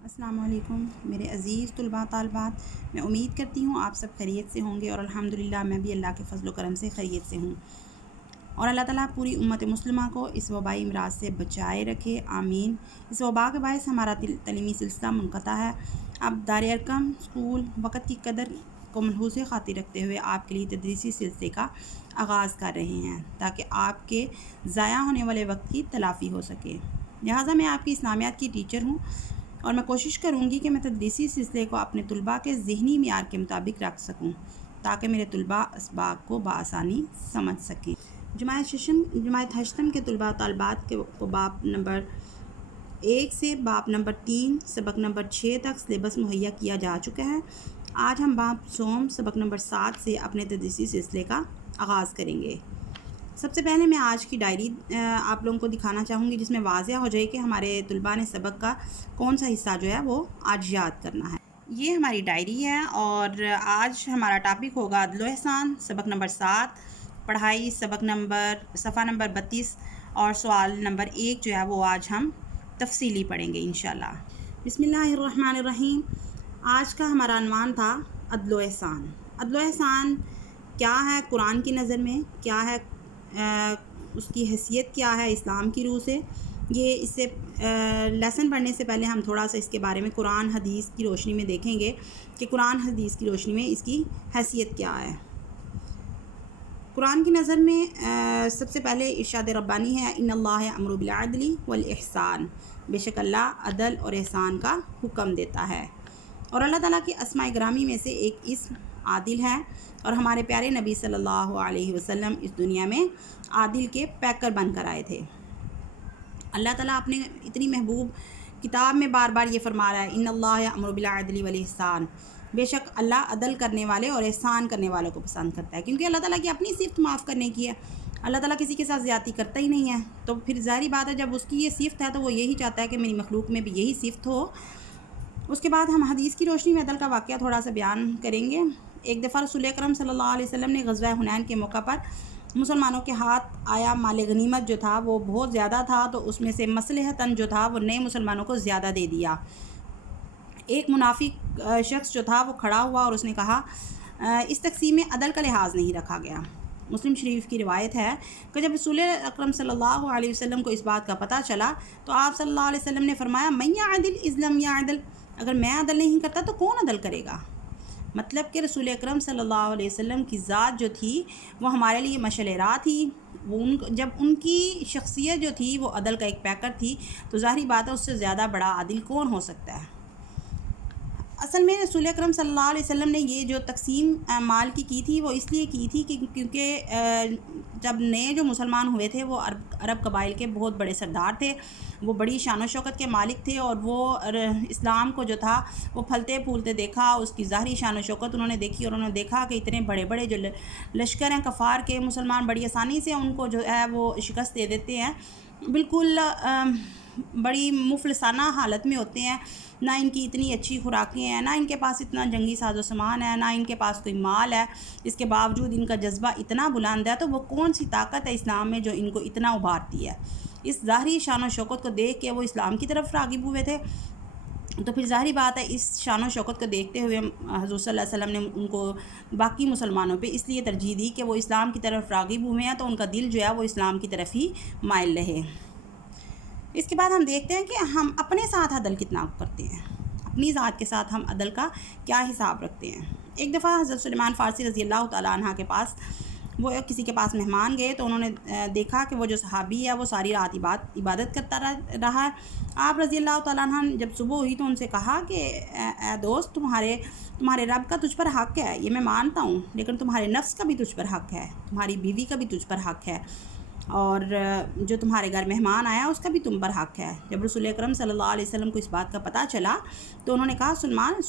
السلام علیکم میرے عزیز طلباء طالبات، میں امید کرتی ہوں آپ سب خیریت سے ہوں گے، اور الحمدللہ میں بھی اللہ کے فضل و کرم سے خیریت سے ہوں، اور اللہ تعالیٰ پوری امت مسلمہ کو اس وبائی امراض سے بچائے رکھے، آمین۔ اس وبا کے باعث ہمارا تعلیمی سلسلہ منقطع ہے۔ اب دار ارقم اسکول وقت کی قدر کو ملحوظ خاطر رکھتے ہوئے آپ کے لیے تدریسی سلسلے کا آغاز کر رہے ہیں، تاکہ آپ کے ضائع ہونے والے وقت کی تلافی ہو سکے۔ لہٰذا میں آپ کی اسلامیات کی ٹیچر ہوں، اور میں کوشش کروں گی کہ میں تدریسی سلسلے کو اپنے طلباء کے ذہنی معیار کے مطابق رکھ سکوں، تاکہ میرے طلباء اسباق کو بآسانی سمجھ سکیں۔ جماعت ہشتم کے طلباء طالبات کو باب نمبر 1 سے باب نمبر 3 سبق نمبر 6 تک سلیبس مہیا کیا جا چکا ہے۔ آج ہم باب سوم سبق نمبر 7 سے اپنے تدریسی سلسلے کا آغاز کریں گے۔ سب سے پہلے میں آج کی ڈائری آپ لوگوں کو دکھانا چاہوں گی، جس میں واضح ہو جائے کہ ہمارے طلباء نے سبق کا کون سا حصہ جو ہے وہ آج یاد کرنا ہے۔ یہ ہماری ڈائری ہے، اور آج ہمارا ٹاپک ہوگا عدل و احسان، سبق نمبر 7، پڑھائی سبق نمبر صفحہ نمبر 32 اور سوال نمبر 1 جو ہے وہ آج ہم تفصیلی پڑھیں گے انشاءاللہ۔ بسم اللہ الرحمن الرحیم۔ آج کا ہمارا عنوان تھا عدل و احسان۔ عدل و احسان کیا ہے قرآن کی نظر میں، کیا ہے اس کی حیثیت کیا ہے اسلام کی روح سے۔ یہ اس سے لیسن پڑھنے سے پہلے ہم تھوڑا سا اس کے بارے میں قرآن حدیث کی روشنی میں دیکھیں گے کہ قرآن حدیث کی روشنی میں اس کی حیثیت کیا ہے۔ قرآن کی نظر میں سب سے پہلے ارشاد ربانی ہے، ان اللہ امر بالعدل والاحسان، بے شک اللہ عدل اور احسان کا حکم دیتا ہے۔ اور اللہ تعالیٰ کی اسماء گرامی میں سے ایک اسم عادل ہے، اور ہمارے پیارے نبی صلی اللہ علیہ وسلم اس دنیا میں عادل کے پیکر بن کر آئے تھے۔ اللہ تعالیٰ اپنے اتنی محبوب کتاب میں بار بار یہ فرما رہا ہے، ان اللہ امر بالعدل والاحسان، بے شک اللہ عدل کرنے والے اور احسان کرنے والوں کو پسند کرتا ہے، کیونکہ اللہ تعالیٰ کی اپنی صفت معاف کرنے کی ہے۔ اللہ تعالیٰ کسی کے ساتھ زیادتی کرتا ہی نہیں ہے، تو پھر ظاہری بات ہے جب اس کی یہ صفت ہے تو وہ یہی چاہتا ہے کہ میری مخلوق میں بھی یہی صفت ہو۔ اس کے بعد ہم حدیث کی روشنی میں عدل کا واقعہ تھوڑا سا بیان کریں گے۔ ایک دفعہ رسول اکرم صلی اللہ علیہ وسلم نے غزوہ حنین کے موقع پر مسلمانوں کے ہاتھ آیا مال غنیمت جو تھا وہ بہت زیادہ تھا، تو اس میں سے مصلحتاً جو تھا وہ نئے مسلمانوں کو زیادہ دے دیا۔ ایک منافق شخص جو تھا وہ کھڑا ہوا اور اس نے کہا، اس تقسیم میں عدل کا لحاظ نہیں رکھا گیا۔ مسلم شریف کی روایت ہے کہ جب رسول اکرم صلی اللہ علیہ وسلم کو اس بات کا پتہ چلا تو آپ صلی اللہ علیہ وسلم نے فرمایا، من یعدل اذ لم یعدل، اگر میں عدل نہیں کرتا تو کون عدل کرے گا؟ مطلب کہ رسول اکرم صلی اللہ علیہ وسلم کی ذات جو تھی وہ ہمارے لیے مشعل راہ تھی۔ جب ان کی شخصیت جو تھی وہ عدل کا ایک پیکر تھی، تو ظاہری بات ہے اس سے زیادہ بڑا عادل کون ہو سکتا ہے۔ اصل میں رسول اکرم صلی اللہ علیہ وسلم نے یہ جو تقسیم مال کی تھی وہ اس لیے کی تھی کہ کیونکہ جب نئے جو مسلمان ہوئے تھے وہ عرب قبائل کے بہت بڑے سردار تھے، وہ بڑی شان و شوکت کے مالک تھے، اور وہ اسلام کو جو تھا وہ پھلتے پھولتے دیکھا، اس کی ظاہری شان و شوکت انہوں نے دیکھی، اور انہوں نے دیکھا کہ اتنے بڑے بڑے جو لشکر ہیں کفار کے، مسلمان بڑی آسانی سے ان کو جو ہے وہ شکست دے دیتے ہیں، بالکل بڑی مفلسانہ حالت میں ہوتے ہیں، نہ ان کی اتنی اچھی خوراکیں ہیں، نہ ان کے پاس اتنا جنگی ساز و سامان ہے، نہ ان کے پاس کوئی مال ہے، اس کے باوجود ان کا جذبہ اتنا بلند ہے، تو وہ کون سی طاقت ہے اسلام میں جو ان کو اتنا ابھارتی ہے؟ اس ظاہری شان و شوکت کو دیکھ کے وہ اسلام کی طرف راغب ہوئے تھے، تو پھر ظاہری بات ہے اس شان و شوکت کو دیکھتے ہوئے حضور صلی اللہ علیہ وسلم نے ان کو باقی مسلمانوں پہ اس لیے ترجیح دی کہ وہ اسلام کی طرف راغب ہوئے ہیں، تو ان کا دل جو ہے وہ اسلام کی طرف ہی مائل رہے۔ اس کے بعد ہم دیکھتے ہیں کہ ہم اپنے ساتھ عدل کتنا کرتے ہیں، اپنی ذات کے ساتھ ہم عدل کا کیا حساب رکھتے ہیں۔ ایک دفعہ حضرت سلیمان فارسی رضی اللہ تعالیٰ عنہ کے پاس وہ کسی کے پاس مہمان گئے، تو انہوں نے دیکھا کہ وہ جو صحابی ہے وہ ساری رات عبادت کرتا رہا ہے۔ آپ رضی اللہ تعالیٰ عنہ جب صبح ہوئی تو ان سے کہا کہ اے دوست، تمہارے رب کا تجھ پر حق ہے، یہ میں مانتا ہوں، لیکن تمہارے نفس کا بھی تجھ پر حق ہے، تمہاری بیوی کا بھی تجھ پر حق ہے، اور جو تمہارے گھر مہمان آیا اس کا بھی تم پر حق ہے۔ جب رسول اکرم صلی اللہ علیہ وسلم کو اس بات کا پتہ چلا تو انہوں نے کہا،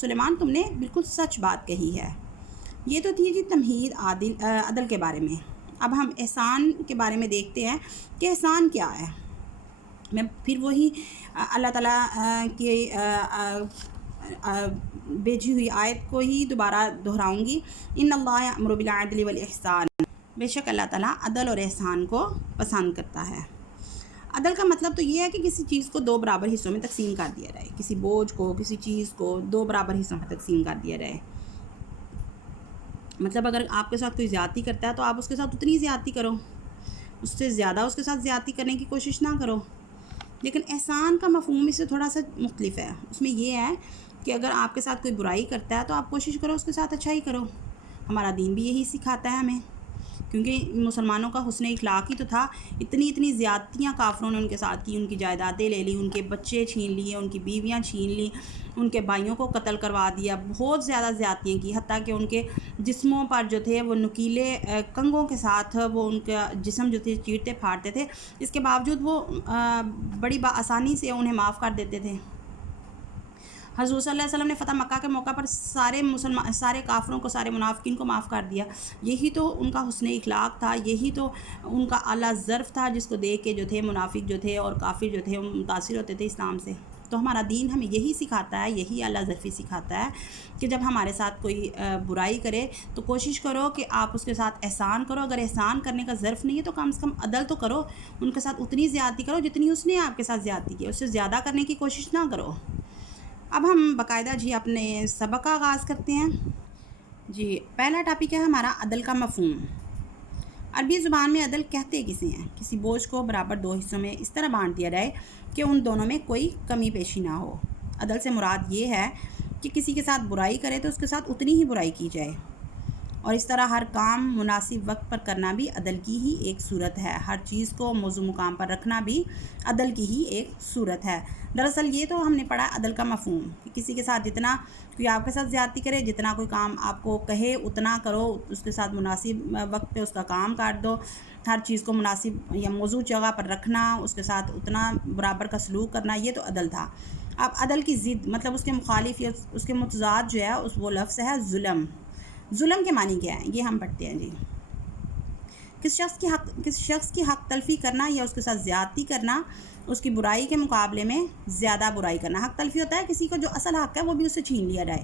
سلیمان تم نے بالکل سچ بات کہی ہے۔ یہ تو تھی جی تمہید عدل کے بارے میں۔ اب ہم احسان کے بارے میں دیکھتے ہیں کہ احسان کیا ہے۔ میں پھر وہی اللہ تعالیٰ کی بھیجی ہوئی آیت کو ہی دوبارہ دہراؤں گی، ان اللہ امر بالعدل والاحسان، بے شک اللہ تعالیٰ عدل اور احسان کو پسند کرتا ہے۔ عدل کا مطلب تو یہ ہے کہ کسی چیز کو دو برابر حصوں میں تقسیم کر دیا جائے، کسی بوجھ کو، کسی چیز کو دو برابر حصوں میں تقسیم کر دیا جائے۔ مطلب اگر آپ کے ساتھ کوئی زیادتی کرتا ہے تو آپ اس کے ساتھ اتنی زیادتی کرو، اس سے زیادہ اس کے ساتھ زیادتی کرنے کی کوشش نہ کرو۔ لیکن احسان کا مفہوم اس سے تھوڑا سا مختلف ہے، اس میں یہ ہے کہ اگر آپ کے ساتھ کوئی برائی کرتا ہے تو آپ کوشش کرو اس کے ساتھ اچھائی کرو۔ ہمارا دین بھی یہی سکھاتا ہے ہمیں، کیونکہ مسلمانوں کا حسن اخلاق ہی تو تھا۔ اتنی زیادتیاں کافروں نے ان کے ساتھ کی، ان کی جائیدادیں لے لی، ان کے بچے چھین لیے، ان کی بیویاں چھین لی، ان کے بھائیوں کو قتل کروا دیا، بہت زیادہ زیادتیاں کی، حتیٰ کہ ان کے جسموں پر جو تھے وہ نکیلے کنگھوں کے ساتھ وہ ان کا جسم جو تھے چیرتے پھاڑتے تھے، اس کے باوجود وہ بڑی آسانی سے انہیں معاف کر دیتے تھے۔ حضور صلی اللہ علیہ وسلم نے فتح مکہ کے موقع پر سارے کافروں کو، سارے منافقین کو معاف کر دیا۔ یہی تو ان کا حسن اخلاق تھا، یہی تو ان کا اعلیٰ ظرف تھا، جس کو دیکھ کے جو تھے منافق جو تھے اور کافر جو تھے متاثر ہوتے تھے اسلام سے۔ تو ہمارا دین ہمیں یہی سکھاتا ہے، یہی اعلیٰ ظرفی سکھاتا ہے کہ جب ہمارے ساتھ کوئی برائی کرے تو کوشش کرو کہ آپ اس کے ساتھ احسان کرو۔ اگر احسان کرنے کا ظرف نہیں ہے تو کم سے کم عدل تو کرو، ان کے ساتھ اتنی زیادتی کرو جتنی اس نے آپ کے ساتھ زیادتی کی، اس سے زیادہ کرنے کی کوشش نہ کرو۔ اب ہم باقاعدہ اپنے سبق کا آغاز کرتے ہیں۔ پہلا ٹاپک ہے ہمارا عدل کا مفہوم۔ عربی زبان میں عدل کہتے کسے ہیں؟ کسی بوجھ کو برابر دو حصوں میں اس طرح بانٹ دیا جائے کہ ان دونوں میں کوئی کمی پیشی نہ ہو۔ عدل سے مراد یہ ہے کہ کسی کے ساتھ برائی کرے تو اس کے ساتھ اتنی ہی برائی کی جائے، اور اس طرح ہر کام مناسب وقت پر کرنا بھی عدل کی ہی ایک صورت ہے۔ ہر چیز کو موضوع مقام پر رکھنا بھی عدل کی ہی ایک صورت ہے۔ دراصل یہ تو ہم نے پڑھا عدل کا مفہوم کہ کسی کے ساتھ جتنا کوئی آپ کے ساتھ زیادتی کرے، جتنا کوئی کام آپ کو کہے اتنا کرو، اس کے ساتھ مناسب وقت پہ اس کا کام کاٹ دو۔ ہر چیز کو مناسب یا موضوع جگہ پر رکھنا، اس کے ساتھ اتنا برابر کا سلوک کرنا، یہ تو عدل تھا۔ اب عدل کی ضد مطلب اس کے مخالف یا اس کے متضاد جو ہے وہ لفظ ہے ظلم۔ ظلم کے معنی کیا ہے یہ ہم پڑھتے ہیں۔ کس شخص کی حق تلفی کرنا یا اس کے ساتھ زیادتی کرنا، اس کی برائی کے مقابلے میں زیادہ برائی کرنا۔ حق تلفی ہوتا ہے کسی کو جو اصل حق ہے وہ بھی اس سے چھین لیا جائے،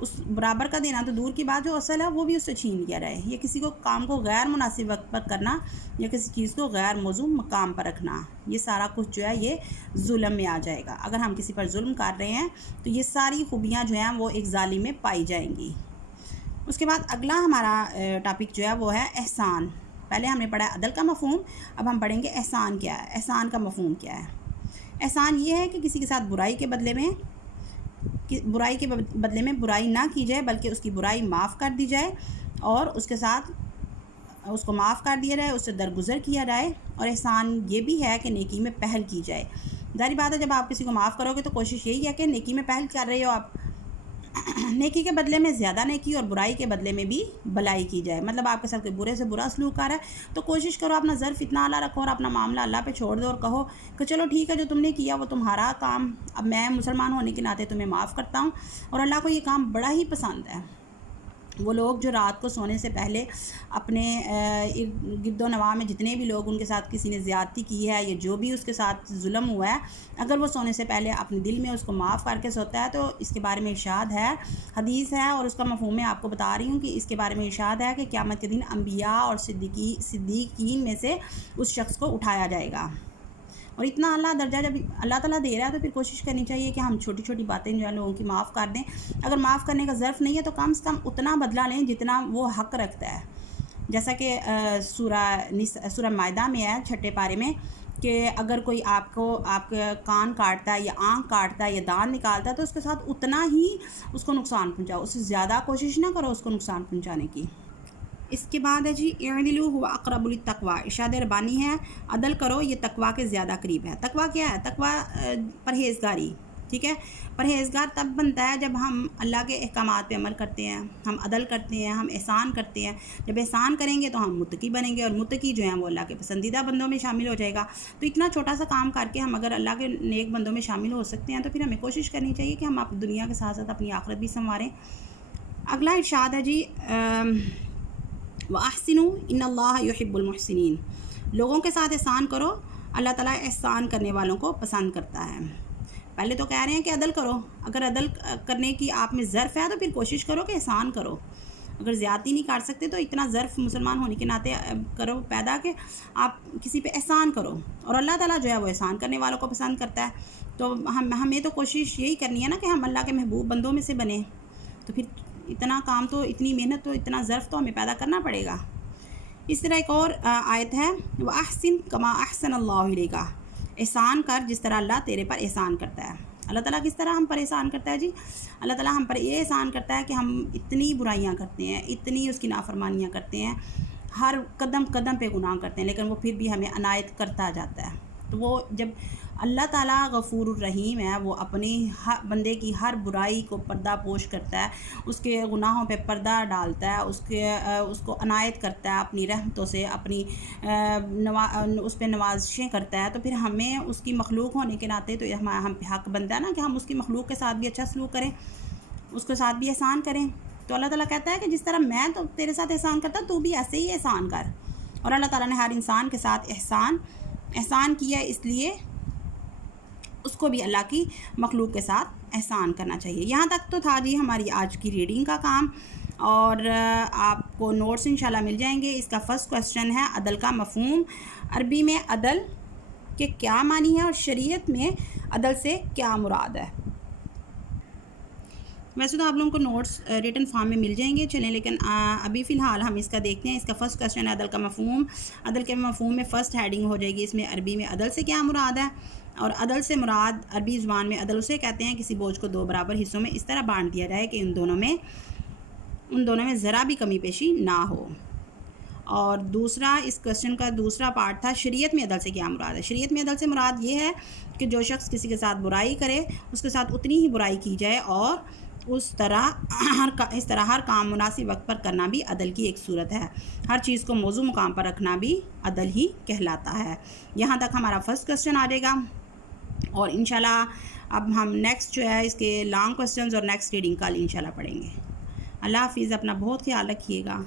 اس برابر کا دینا تو دور کی بات، جو اصل ہے وہ بھی اس سے چھین لیا جائے، یا کسی کو کام کو غیر مناسب وقت پر کرنا، یا کسی چیز کو غیر موزوں مقام پر رکھنا، یہ سارا کچھ جو ہے یہ ظلم میں آ جائے گا۔ اگر ہم کسی پر ظلم کر رہے ہیں تو یہ ساری خوبیاں جو ہیں وہ ایک ظالم میں پائی جائیں گی۔ اس کے بعد اگلا ہمارا ٹاپک جو ہے وہ ہے احسان۔ پہلے ہم نے پڑھا عدل کا مفہوم، اب ہم پڑھیں گے احسان کیا ہے۔ احسان کا مفہوم کیا ہے؟ احسان یہ ہے کہ کسی کے ساتھ برائی کے بدلے میں برائی نہ کی جائے، بلکہ اس کی برائی معاف کر دی جائے اور اس کے ساتھ اس کو معاف کر دیا جائے، اس سے درگزر کیا جائے۔ اور احسان یہ بھی ہے کہ نیکی میں پہل کی جائے۔ ظاہری بات ہے جب آپ کسی کو معاف کرو گے تو کوشش یہی ہے کہ نیکی میں پہل کر رہے ہو آپ، نیکی کے بدلے میں زیادہ نیکی اور برائی کے بدلے میں بھی بھلائی کی جائے۔ مطلب آپ کے ساتھ کوئی برے سے برا سلوک کر رہا ہے تو کوشش کرو اپنا ظرف اتنا اعلیٰ رکھو اور اپنا معاملہ اللہ پہ چھوڑ دو اور کہو کہ چلو ٹھیک ہے، جو تم نے کیا وہ تمہارا کام، اب میں مسلمان ہونے کے ناطے تمہیں معاف کرتا ہوں۔ اور اللہ کو یہ کام بڑا ہی پسند ہے۔ وہ لوگ جو رات کو سونے سے پہلے اپنے گرد و نواح میں جتنے بھی لوگ ان کے ساتھ کسی نے زیادتی کی ہے یا جو بھی اس کے ساتھ ظلم ہوا ہے، اگر وہ سونے سے پہلے اپنے دل میں اس کو معاف کر کے سوتا ہے تو اس کے بارے میں ارشاد ہے، حدیث ہے اور اس کا مفہوم میں آپ کو بتا رہی ہوں کہ اس کے بارے میں ارشاد ہے کہ قیامت کے دن انبیاء اور صدیقین میں سے اس شخص کو اٹھایا جائے گا۔ اور اتنا اعلیٰ درجہ جب اللہ تعالیٰ دے رہا ہے تو پھر کوشش کرنی چاہیے کہ ہم چھوٹی چھوٹی باتیں جو ہیں لوگوں کی معاف کر دیں۔ اگر معاف کرنے کا ظرف نہیں ہے تو کم سے کم اتنا بدلہ لیں جتنا وہ حق رکھتا ہے۔ جیسا کہ سورہ مائدہ میں ہے 6 پارے میں کہ اگر کوئی آپ کا کان کاٹتا ہے یا آنکھ کاٹتا ہے یا دانت نکالتا ہے تو اس کے ساتھ اتنا ہی اس کو نقصان پہنچاؤ، اس سے زیادہ کوشش نہ کرو اس کو نقصان پہنچانے کی۔ اس کے بعد ہے اعدلوا هو اقرب للتقوی، ارشاد ربانی ہے عدل کرو یہ تقوی کے زیادہ قریب ہے۔ تقوی کیا ہے؟ تقوی پرہیزگاری، ٹھیک ہے۔ پرہیزگار تب بنتا ہے جب ہم اللہ کے احکامات پہ عمل کرتے ہیں، ہم عدل کرتے ہیں، ہم احسان کرتے ہیں۔ جب احسان کریں گے تو ہم متقی بنیں گے اور متقی جو ہیں وہ اللہ کے پسندیدہ بندوں میں شامل ہو جائے گا۔ تو اتنا چھوٹا سا کام کر کے ہم اگر اللہ کے نیک بندوں میں شامل ہو سکتے ہیں تو پھر ہمیں کوشش کرنی چاہیے کہ ہم اپنی دنیا کے ساتھ ساتھ اپنی آخرت بھی سنواریں۔ اگلا ارشاد ہے وَأَحْسِنُوا إِنَّ اللَّهَ يُحِبُّ الْمُحْسِنِينَ، لوگوں کے ساتھ احسان کرو، اللہ تعالیٰ احسان کرنے والوں کو پسند کرتا ہے۔ پہلے تو کہہ رہے ہیں کہ عدل کرو، اگر عدل کرنے کی آپ میں ظرف ہے تو پھر کوشش کرو کہ احسان کرو۔ اگر زیادتی نہیں کر سکتے تو اتنا ظرف مسلمان ہونے کے ناطے کرو پیدا کہ آپ کسی پہ احسان کرو، اور اللہ تعالیٰ جو ہے وہ احسان کرنے والوں کو پسند کرتا ہے۔ تو ہمیں تو کوشش یہی کرنی ہے نا کہ ہم اللہ کے محبوب بندوں میں سے بنیں، تو پھر اتنا کام تو، اتنی محنت تو، اتنا ظرف تو ہمیں پیدا کرنا پڑے گا۔ اس طرح ایک اور آیت ہے، وَأَحْسِن كَمَا أَحْسَنَ اللَّهُ إِلَيْكَ، احسان کر جس طرح اللہ تیرے پر احسان کرتا ہے۔ اللہ تعالیٰ کس طرح ہم پر احسان کرتا ہے جی؟ اللہ تعالیٰ ہم پر یہ احسان کرتا ہے کہ ہم اتنی برائیاں کرتے ہیں، اتنی اس کی نافرمانیاں کرتے ہیں، ہر قدم قدم پہ گناہ کرتے ہیں، لیکن وہ پھر بھی ہمیں عنایت کرتا جاتا ہے۔ تو وہ جب اللہ تعالیٰ غفور الرحیم ہے، وہ اپنی بندے کی ہر برائی کو پردہ پوش کرتا ہے، اس کے گناہوں پہ پردہ ڈالتا ہے، اس کو عنایت کرتا ہے اپنی رحمتوں سے، اپنی اس پہ نوازشیں کرتا ہے، تو پھر ہمیں اس کی مخلوق ہونے کے ناطے تو ہم پہ حق بنتا ہے نا کہ ہم اس کی مخلوق کے ساتھ بھی اچھا سلوک کریں، اس کے ساتھ بھی احسان کریں۔ تو اللہ تعالیٰ کہتا ہے کہ جس طرح میں تو تیرے ساتھ احسان کرتا تو بھی ایسے ہی احسان کر۔ اور اللہ تعالیٰ نے ہر انسان کے ساتھ احسان کیا ہے، اس لیے اس کو بھی اللہ کی مخلوق کے ساتھ احسان کرنا چاہیے۔ یہاں تک تو تھا جی ہماری آج کی ریڈنگ کا کام، اور آپ کو نوٹس انشاءاللہ مل جائیں گے۔ اس کا فرسٹ کویسچن ہے عدل کا مفہوم، عربی میں عدل کے کیا معنی ہے اور شریعت میں عدل سے کیا مراد ہے؟ ویسے تو آپ لوگوں کو نوٹس ریٹن فارم میں مل جائیں گے، چلیں، لیکن ابھی فی الحال ہم اس کا دیکھتے ہیں۔ اس کا فرسٹ کویسچن ہے عدل کا مفہوم۔ عدل کے مفہوم میں فرسٹ ہیڈنگ ہو جائے گی اس میں عربی میں عدل سے کیا مراد ہے، اور عدل سے مراد عربی زبان میں عدل اسے کہتے ہیں کسی بوجھ کو دو برابر حصوں میں اس طرح بانٹ دیا جائے کہ ان دونوں میں ذرا بھی کمی بیشی نہ ہو۔ اور دوسرا، اس کویسچن کا دوسرا پارٹ تھا شریعت میں عدل سے کیا مراد ہے۔ شریعت میں عدل سے مراد یہ ہے کہ جو شخص کسی کے ساتھ برائی کرے اس کے ساتھ اتنی ہی برائی کی جائے، اور اس طرح ہر کام مناسب وقت پر کرنا بھی عدل کی ایک صورت ہے۔ ہر چیز کو موضوع مقام پر رکھنا بھی عدل ہی کہلاتا ہے۔ یہاں تک ہمارا فرسٹ کویسچن آ جائے گا، اور انشاءاللہ اب ہم نیکسٹ جو ہے اس کے لانگ کویسچنز اور نیکسٹ ریڈنگ کل انشاءاللہ پڑھیں گے۔ اللہ حافظ، اپنا بہت خیال رکھیے گا۔